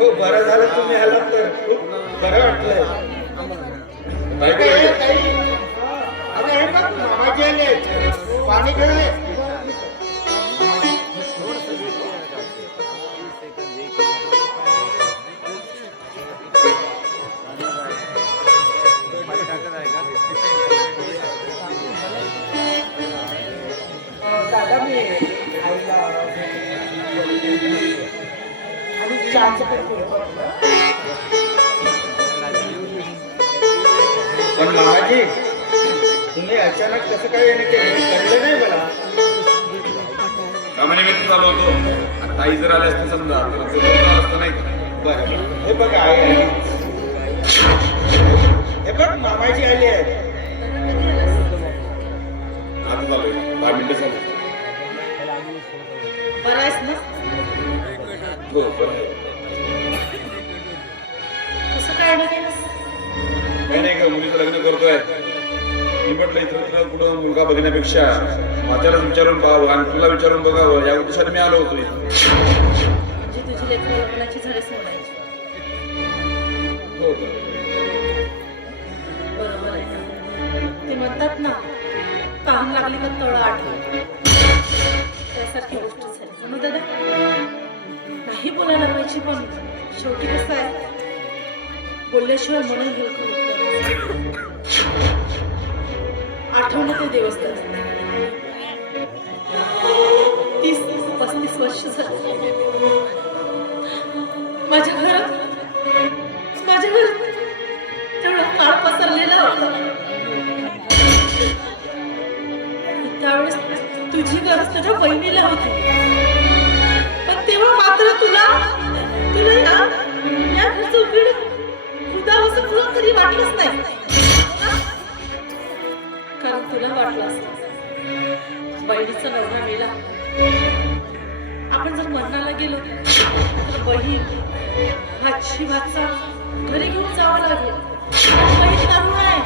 हो, बरं झालं तुम्ही आलात तर खूप बरं वाटलं. अरे हे बघ मामाजी आले, पाणी घेऊन. दादा मी आईला आणि चहाचं पण केलं. पण मामाजी तुम्ही अचानक कसं काय येणे कळलं नाही मला. कामानिमित्त चालू होतो. आता आई जर आले असते समजा तर ते बोलणार असतं नाही का? बरं, हे बघा आई आली. हे बघ मामाजी आली आहे. आता चालू आहे 10 मिनिटं झाली. बरं आहेस ना? हो बरं. कसं काय केलंस? काही नाही का मुलीचं लग्न करतोय. मी म्हटलं इथं कुठं मुलगा बघण्यापेक्षा माझ्यालाच विचारून पाहावं आणि तुला विचारून बघावं या उद्देशाने मी आलो होतो इथे. म्हणजे तुझी लेकरं लग्नाची झाडे सोडायची. हो बरोबर आहे ना? ते म्हणतात ना, तहान लागली का तळं आठवतं. त्यासारखी गोष्ट झाली. म्हणून दादा नाही बोलायला पाहिजे, पण शेवटी कसं आहे, बोलल्याशिवाय म्हणून आठवण ते देवस्थान 30-35 वर्ष झाली. माझ्या घरात तेवढा काळ पसरलेला होता. त्यावेळेस तुझी गरज तुझ्या बहिणीला होती, पण तेव्हा मात्र तुला या घरचं उघड खुदावंसं तुला कधी वाटलंच नाही. कारण तुला वाटलं असं बहिणीचा नवरा मेला, आपण जर मरणाला गेलो तर बहीण भाचा घरी घेऊन जावं लागेल. बहीण तरुण आहे,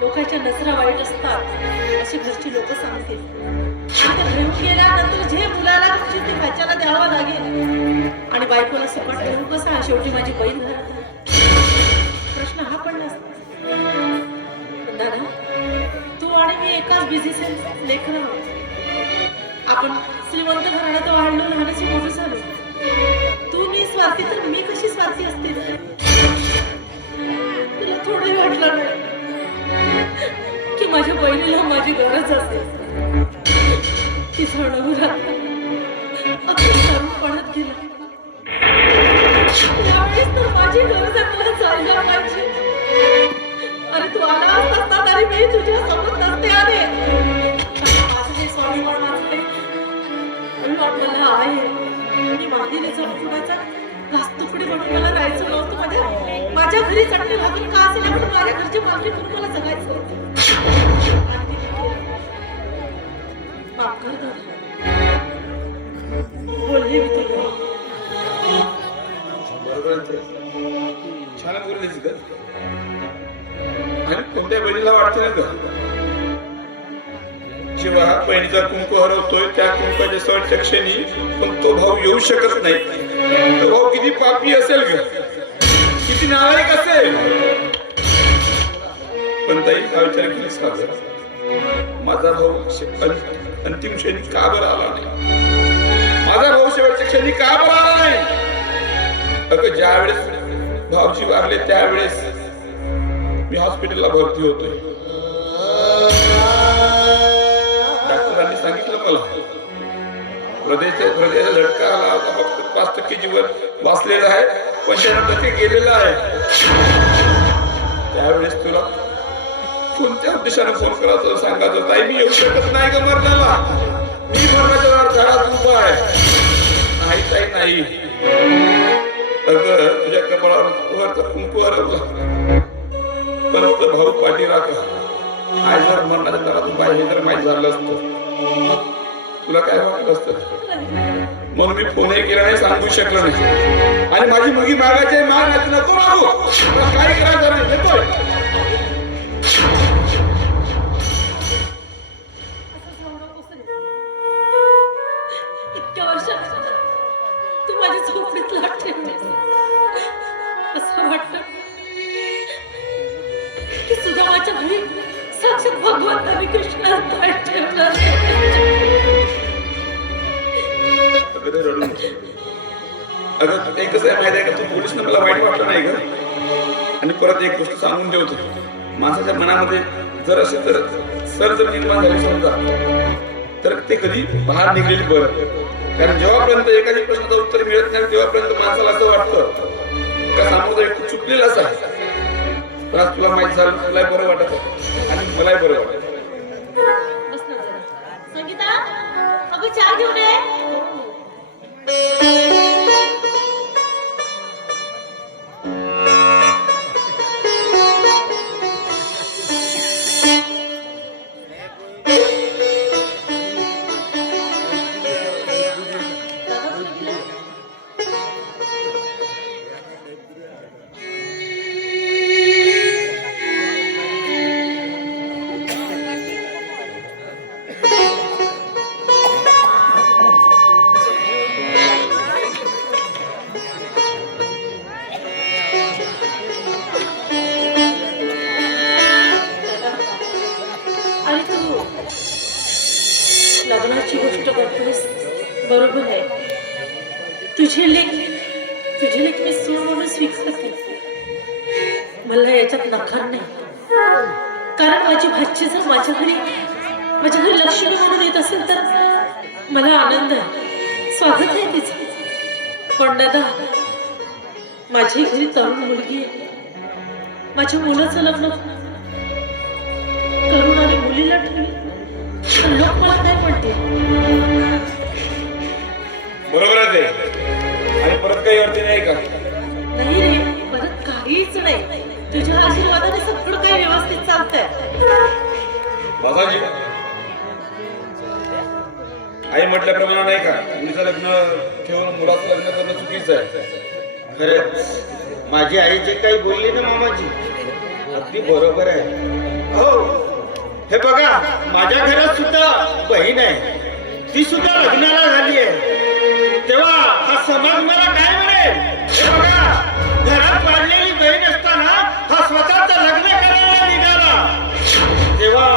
लोकांच्या नजरा वाईट असतात अशी घरची लोक सांगतील. आता घेऊन गेल्यानंतर जे मुलाला ते भाच्याला द्यावं लागेल आणि बायकोला सपाट ठेवून कसा. शेवटी माझी बहीण घरात आहे. प्रश्न हा पडला असता. पण दादा तू आणि मी एकाच बिझीचे लेकरं आहोत. आपण श्रीमंत घराण्यात वाढलो, लहानाची मोठी झालो. तू मी स्वार्थी तर मी कशी स्वार्थी असते. तुला थोडंही वाटलं नाही की माझ्या बहिणीला माझी गरज असेल. तिचा नवरा पडत गेला. यावेळेस तर माझी गरज मला चालला पाहिजे. अरे तू आला असता तरी मी तुझ्या सोबत नसते आले. माझं हे स्वाभिमान वाचले आपल्याला आहे. मी मातीने जाऊन कुणाचा घास तुकडे म्हणून मला राहायचं नव्हतं. माझ्या घरी चटणी भाकरी का असेल पण माझ्या घरची मालकी म्हणून मला जगायचं होतं. माफ कर दादा, बोलले मी तुला. छान बोललीस का? आणि कोणत्या बहिणीला वाटते ना का जेव्हा बहिणीचा कुंकू हरवतोय त्या कुंकाच्या शेवटच्या क्षणी पण तो भाऊ येऊ शकत नाही. तो भाऊ किती पापी असेल ग, किती नालायक असेल. पण ताई हा विचार केलीस का? माझा भाऊ अंतिम क्षणी का बरं आला नाही? माझा भाऊ शेवटच्या क्षणी का बरं आला नाही? अगं ज्या वेळेस भाऊजी वारले त्यावेळेस मी हॉस्पिटलला भरती होतोय. डॉक्टरांनी सांगितलं मला हृदयाचा झटका आला होता. फक्त 5% जीवन वाचलेलं आहे, 95% गेलेलं आहे. त्यावेळेस तुला कोणत्या उद्देशाने फोन करायचं सांगायचं? ताई मी येऊ शकत नाही का मरणाला? मी मरणाच्या घरात उभा आहे. नाही ताई नाही. अगं तुझ्या कपाळावर कुंकू हरवला परत भाऊ पाठी राखा. आज जर मरणाच्या घरात उभा आहे हे जर माहीत झालं असतं तुला काय वाटलं असतं? म्हणून मी फोनही केला नाही, सांगू शकलो नाही. आणि माझी मुलगी मागायची माग नाही, नको मागू. काय करायचं नाही येतोय. इतक्या वर्षात तू माझ्या झोपडीत लाट ठेवलीस. भगवंताने कृष्णात ताट ठेवलं. अगं ते रडू नको. अगं ते कसं आहे माहिती आहे का, तू बोलीस ना मला वाईट वाटलं नाही ग. आणि परत एक गोष्ट सांगून ठेवतो, माणसाच्या मनामध्ये जर असे तर सर जर निर्माण झाली समजा, तर ते कधी बाहेर निघलेली बरं. कारण जेव्हापर्यंत एखादी प्रश्नाचं उत्तर मिळत नाही तेव्हापर्यंत माणसाला असं वाटतं का समोरचा व्यक्ती चुकलेला असा. पण आज तुला माहिती झालं, तुलाही बरं वाटत आणि मलाही बरं वाटत. बस ना जरा. संगीता, अगं चहा घेऊन ये. आणि तू लग्नाची गोष्ट करतोस, बरोबर आहे. तुझे लेख मी सून म्हणून स्वीकारते. मला याच्यात नकार नाही. कारण माझी भाची जर माझ्या घरी लक्ष्मी म्हणून येत असेल तर मला आनंद आहे, स्वागत आहे तिचं. पण दादा, माझ्या घरी तरुण मुलगी आहे. माझ्या मुलाचं लग्न करून आणि मुलीला ठेवली तर लोक मला काय म्हणतील? बरोबर आहे ते. आणि परत काही अडचण नाही का? नाही रे, परत काहीच नाही. तुझ्या आशीर्वादाने सगळं काही व्यवस्थित चालतंय. दादाजी, आई म्हटल्याप्रमाणे नाही का, मुलीचं लग्न ठेवून मुलाचं लग्न करणं चुकीचं आहे. खरंच माझी आई जे काही बोलली ना मामाजी, अगदी बरोबर आहे. हो, हे बघा, माझ्या घरात सुद्धा बहीण आहे. ती सुद्धा लग्नाला झाली आहे. तेव्हा हा समाज मला काय म्हणेल? हे बघा, घरात वाढलेली बहीण असताना हा स्वतःचं लग्न करायला निघाला, तेव्हा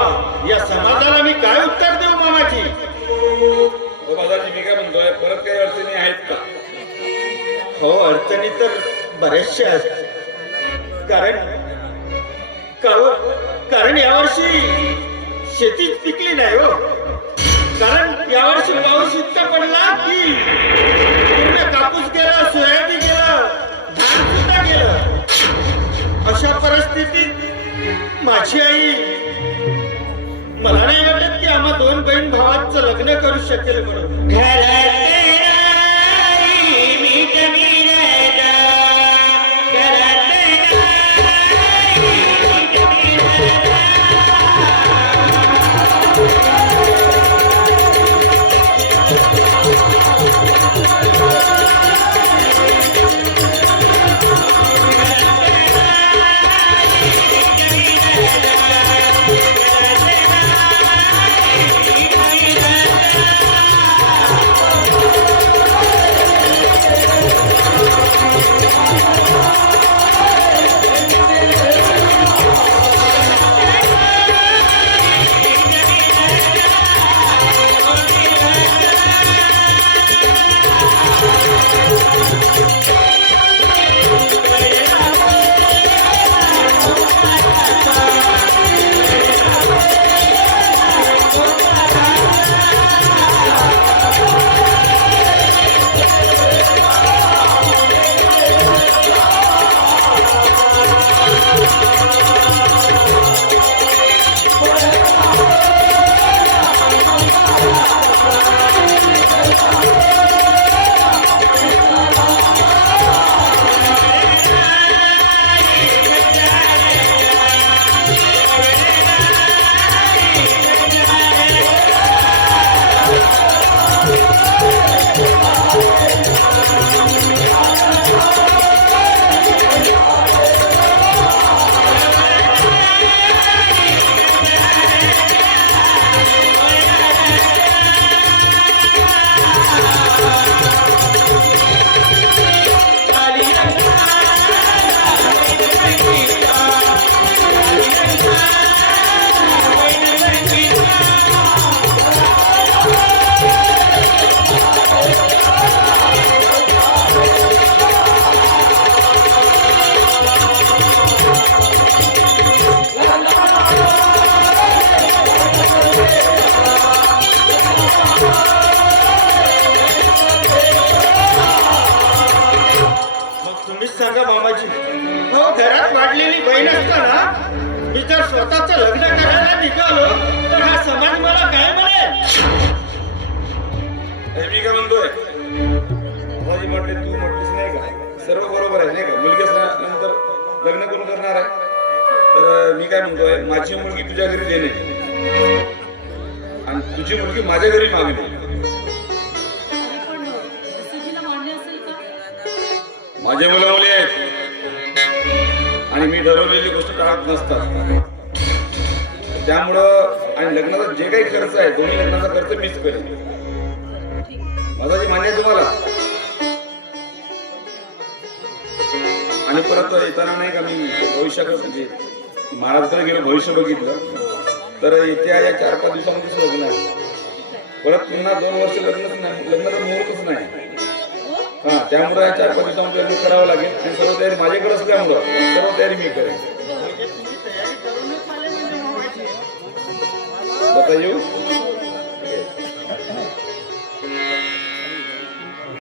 या समाजाला मी काय उत्तर देऊ मामाजी? हो दादाजी, मी काय म्हणतोय, परत काही अडचणी आहेत का? हो, अडचणी तर बऱ्याचशा आहेत. कारण यावर्षी शेतीच पिकली नाही हो. कारण यावर्षी पाऊस इतका पडला की पूर्ण कापूस गेला, सोयाबीन गेलं, धान सुद्धा गेलं. अशा परिस्थितीत माझी आई मला नाही वाटत की आम्हा दोन बहीण भावाचं लग्न करू शकेल म्हणून. तुम्हीच सांगा मामाजी. हो, घरात वाढलेली बहीण असताना मी जर स्वतःच लग्न करायला निघालो तर हा समाज मला काय म्हणेल? मी काय म्हणतोय, माझी म्हटले तू म्हटलीस नाही का, सर्व बरोबर आहे नाही का, मुलगी नंतर लग्न करून करणार आहे. तर मी काय म्हणतोय, माझी मुलगी तुझ्या घरी देणे आणि तुझी मुलगी माझ्या घरी मागणे. पण असं तिला मान्य असेल का? माझे मुलं मुली आहेत आणि मी ठरवलेली गोष्ट टाळत नसतात. त्यामुळं आणि लग्नाचा जे काही खर्च आहे दोन्ही लग्नाचा खर्च मीच करेन. माझा जी मान्य आहे तुम्हाला. आणि परत येताना नाही का मी भविष्याकडे म्हणजे महाराजकडे गेलो, भविष्य बघितलं तर येत्या या 4-5 दिवसांमध्येच लग्न आहे. परत पुन्हा 2 वर्ष लग्नच नाही, लग्नाचा मुहूर्तच नाही. हा, त्यामुळे या 4-5 दिवसांमध्ये लग्न करावं लागेल आणि सर्व तयारी माझ्याकडे असल्यामुळं सर्व तयारी मी करेन. तुम्ही तयारी करूनच आले म्हणजे मामाजी. बता येऊ